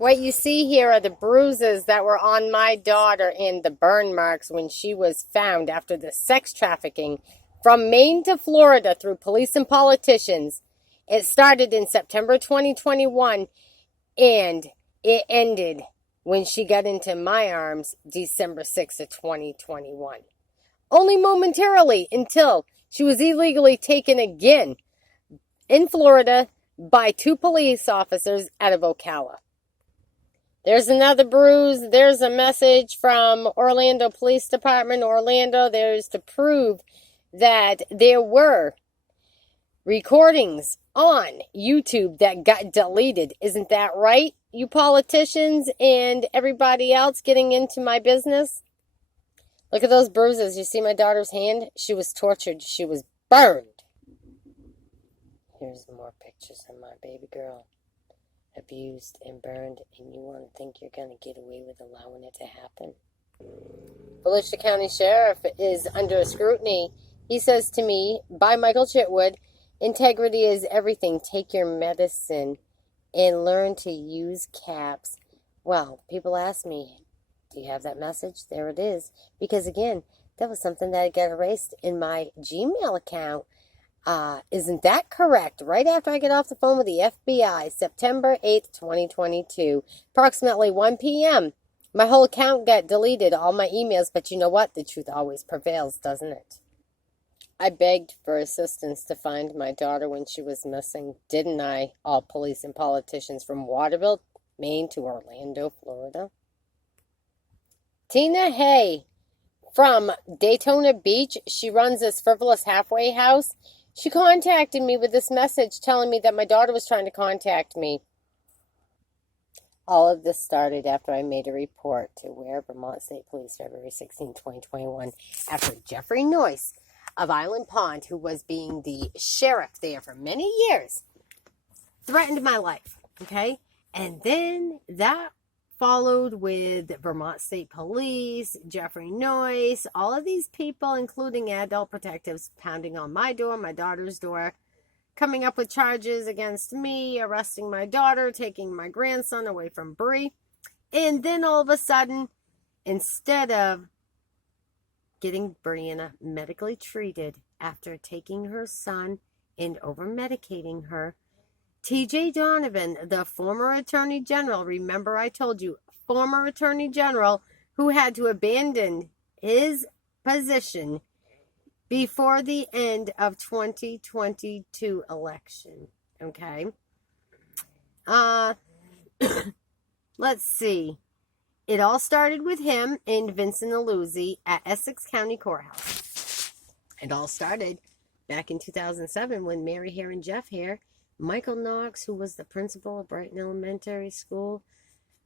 What you see here are the bruises that were on my daughter and the burn marks when she was found after the sex trafficking from Maine to Florida through police and politicians. It started in September 2021 and it ended when she got into my arms December 6th of 2021. Only momentarily until she was illegally taken again in Florida by 2 police officers out of Ocala. There's another bruise. There's a message from Orlando Police Department. Orlando, there's to prove that there were recordings on YouTube that got deleted. Isn't that right, you politicians and everybody else getting into my business? Look at those bruises. You see my daughter's hand? She was tortured. She was burned. Here's more pictures of my baby girl. Abused and burned, and you want to think you're going to get away with allowing it to happen? Volusia County Sheriff is under scrutiny. He says to me, by Michael Chitwood, integrity is everything. Take your medicine and learn to use caps. Well, people ask me, do you have that message? There it is. Because again, that was something that I got erased in my Gmail account. Isn't that correct? Right after I get off the phone with the FBI, September 8th, 2022, approximately 1 p.m., my whole account got deleted, all my emails, but you know what? The truth always prevails, doesn't it? I begged for assistance to find my daughter when she was missing, didn't I? All police and politicians from Waterville, Maine to Orlando, Florida. Tina Hay from Daytona Beach, she runs this frivolous halfway house. She contacted me with this message telling me that my daughter was trying to contact me. All of this started after I made a report to Vermont State Police, February 16, 2021, after Jeffrey Noyce of Island Pond, who was being the sheriff there for many years, threatened my life, okay? And then that followed with Vermont State Police, Jeffrey Noyce, all of these people, including adult protectives, pounding on my door, my daughter's door, coming up with charges against me, arresting my daughter, taking my grandson away from Bree. And then all of a sudden, instead of getting Brianna medically treated after taking her son and over-medicating her, TJ Donovan, the former Attorney General, remember I told you, former Attorney General who had to abandon his position before the end of 2022 election, okay? Let's see. It all started with him and Vincent Aluzzi at Essex County Courthouse. It all started back in 2007 when Mary Hare and Jeff Hare, Michael Knox, who was the principal of Brighton Elementary School,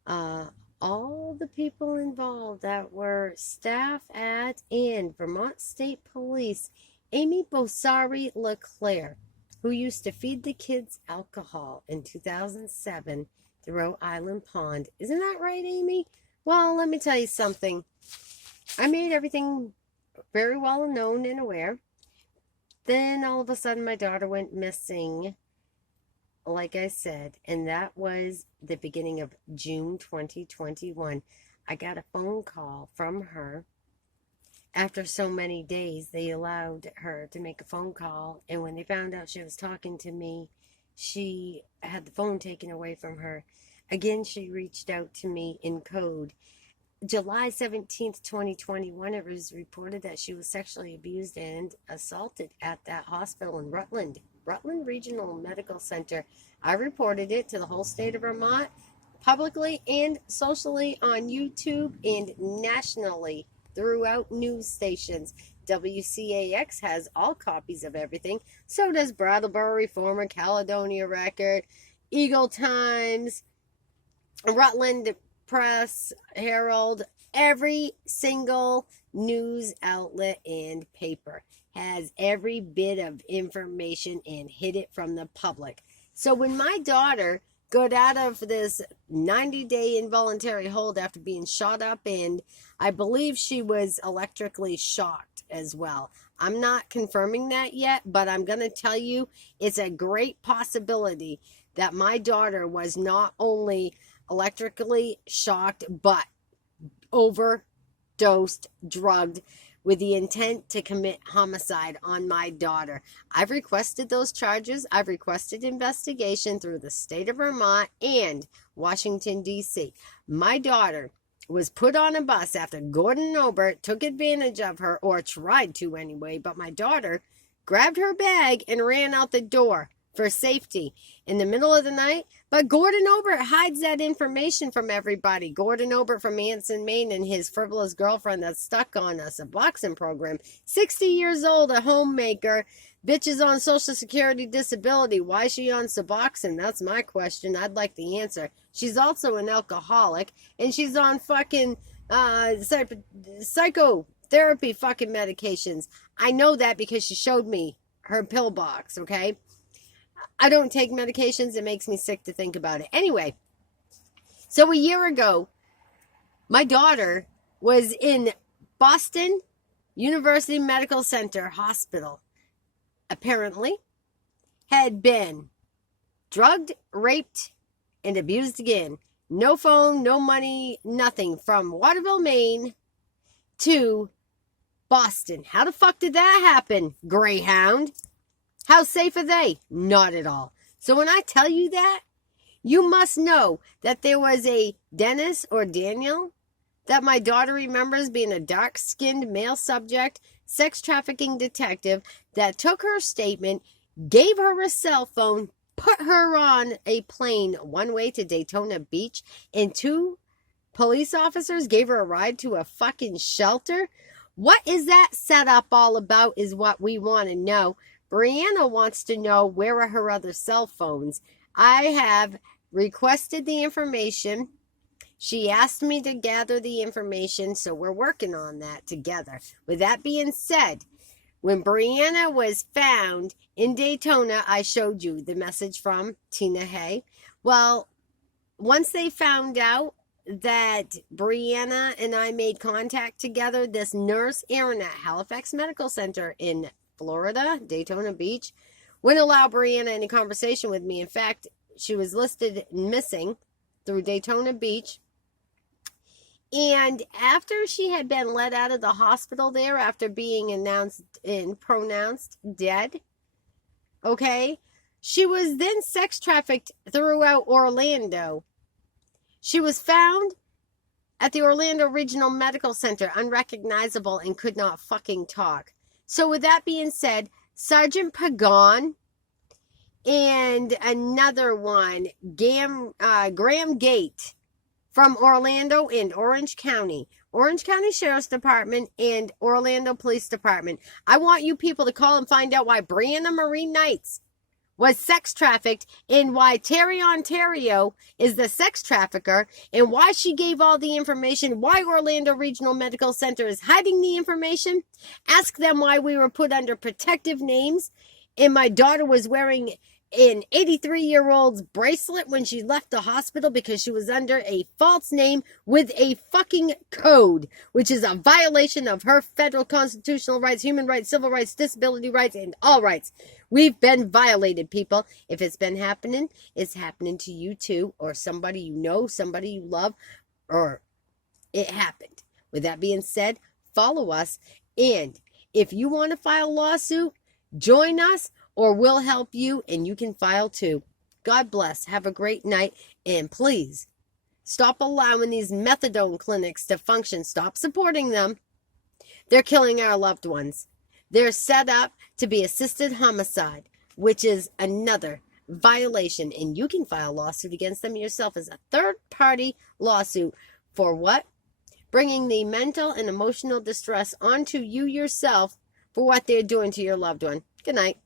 all the people involved that were staff at and Vermont State Police, Amy Bosari LeClaire, who used to feed the kids alcohol in 2007 through Island Pond. Isn't that right, Amy? Well, let me tell you something. I made everything very well known and aware. Then all of a sudden my daughter went missing, like I said, and that was the beginning of June 2021. I got a phone call from her. After so many days, they allowed her to make a phone call, and when they found out she was talking to me, she had the phone taken away from her. Again, she reached out to me in code. July 17th, 2021, it was reported that she was sexually abused and assaulted at that hospital in Rutland Regional Medical Center. I reported it to the whole state of Vermont, publicly and socially on YouTube and nationally throughout news stations. WCAX has all copies of everything. So does Brattleboro Reformer, Caledonia Record, Eagle Times, Rutland Press, Herald. Every single news outlet and paper has every bit of information and hid it from the public. So when my daughter got out of this 90-day involuntary hold after being shot up, and I believe she was electrically shocked as well. I'm not confirming that yet, but I'm going to tell you it's a great possibility that my daughter was not only electrically shocked, but overdosed, drugged, with the intent to commit homicide on my daughter. I've requested those charges. I've requested investigation through the state of Vermont and Washington, D.C. My daughter was put on a bus after Gordon Obert took advantage of her, or tried to anyway, but my daughter grabbed her bag and ran out the door for safety in the middle of the night. But Gordon Obert hides that information from everybody. Gordon Obert from Anson, Maine, and his frivolous girlfriend that's stuck on a Suboxone program. 60 years old, a homemaker. Bitch is on Social Security disability. Why is she on Suboxone? That's my question. I'd like the answer. She's also an alcoholic, and she's on fucking psychotherapy fucking medications. I know that because she showed me her pill box, okay? I don't take medications. It makes me sick to think about it. Anyway, so a year ago, my daughter was in Boston University Medical Center Hospital. Apparently, had been drugged, raped, and abused again. No phone, no money, nothing. From Waterville, Maine to Boston. How the fuck did that happen, Greyhound? How safe are they? Not at all. So when I tell you that, you must know that there was a Dennis or Daniel that my daughter remembers being a dark-skinned male subject, sex trafficking detective that took her statement, gave her a cell phone, put her on a plane one way to Daytona Beach, and 2 police officers gave her a ride to a fucking shelter. What is that setup all about is what we want to know. Brianna wants to know, where are her other cell phones? I have requested the information. She asked me to gather the information, so we're working on that together. With that being said, when Brianna was found in Daytona, I showed you the message from Tina Hay. Well, once they found out that Brianna and I made contact together, this nurse, Erin, at Halifax Medical Center in Florida, Daytona Beach, wouldn't allow Brianna any conversation with me. In fact, she was listed missing through Daytona Beach. And after she had been let out of the hospital there, after being announced and pronounced dead, okay, she was then sex trafficked throughout Orlando. She was found at the Orlando Regional Medical Center, unrecognizable, and could not fucking talk. So with that being said, Sergeant Pagan and another one, Graham Gate, from Orlando and Orange County Sheriff's Department and Orlando Police Department. I want you people to call and find out why Brianna Marie Knights was sex trafficked, and why Terry Ontario is the sex trafficker, and why she gave all the information, why Orlando Regional Medical Center is hiding the information. Ask them why we were put under protective names, and my daughter was wearing an 83-year-old's bracelet when she left the hospital because she was under a false name with a fucking code, which is a violation of her federal constitutional rights, human rights, civil rights, disability rights, and all rights. We've been violated, people. If it's been happening, it's happening to you too, or somebody you know, somebody you love, or it happened. With that being said, follow us, and if you want to file a lawsuit, join us, or we'll help you, and you can file too. God bless. Have a great night, and please stop allowing these methadone clinics to function. Stop supporting them. They're killing our loved ones. They're set up to be assisted homicide, which is another violation, and you can file a lawsuit against them yourself as a third-party lawsuit for what? Bringing the mental and emotional distress onto you yourself for what they're doing to your loved one. Good night.